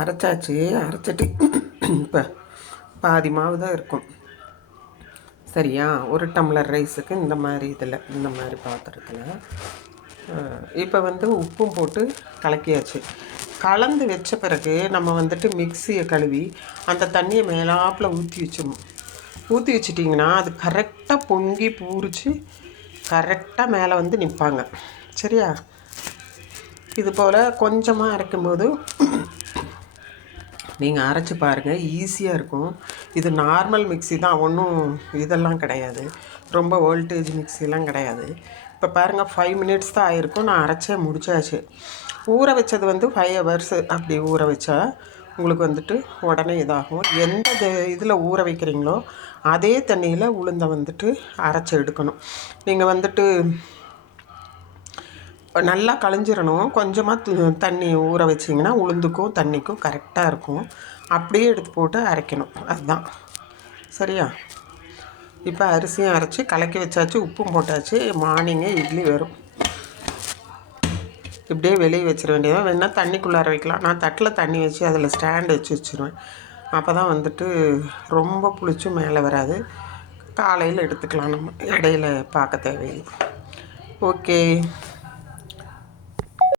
அரைச்சாச்சு. அரைச்சிட்டு இப்போ பாதி மாவு தான் இருக்கும். சரியா? ஒரு டம்ளர் ரைஸுக்கு இந்த மாதிரி இந்த மாதிரி பாத்திரத்தில் இப்போ உப்பும் போட்டு கலக்கியாச்சு. கலந்து வச்ச பிறகு நம்ம மிக்சியை கழுவி அந்த தண்ணியை மேலாப்பில் ஊற்றி வச்சிடணும். ஊற்றி வச்சிட்டிங்கன்னா அது கரெக்டாக பொங்கி பூரித்து கரெக்டாக மேலே நிற்பாங்க. சரியா? இது போல் கொஞ்சமாக அரைக்கும்போது நீங்கள் அரைச்சி பாருங்கள், ஈஸியாக இருக்கும். இது நார்மல் மிக்சி தான், ஒன்றும் இதெல்லாம் கிடையாது, ரொம்ப வோல்டேஜ் மிக்சிலாம் கிடையாது. இப்போ பாருங்கள் 5 மினிட்ஸ் தான் ஆகிருக்கும், நான் அரைச்சே முடிச்சாச்சு. ஊற வச்சது 5 ஹவர்ஸ் அப்படி ஊற வச்சா உங்களுக்கு உடனே இதாகும். எந்த இதில் ஊற வைக்கிறீங்களோ அதே தண்ணியில் உளுந்தை அரைச்சி எடுக்கணும். நீங்கள் நல்லா களைஞ்சிடணும். கொஞ்சமாக தண்ணி ஊற வச்சிங்கன்னா உளுந்துக்கும் தண்ணிக்கும் கரெக்டாக இருக்கும். அப்படியே எடுத்து போட்டு அரைக்கணும், அதுதான். சரியா? இப்போ அரிசியும் அரைச்சி கலக்கி வச்சாச்சு, உப்பும் போட்டாச்சு. மார்னிங்கே இட்லி வரும். இப்படியே வெளியே வச்சிட வேண்டியதான். வேணால் தண்ணிக்குள்ளார வைக்கலாம். நான் தட்டில் தண்ணி வச்சு அதில் ஸ்டாண்ட் வச்சு வச்சுருவேன். அப்போ தான் ரொம்ப புளிச்சும் மேலே வராது. காலையில் எடுத்துக்கலாம், நம்ம இடையில பார்க்க தேவையில்லை. ஓகே.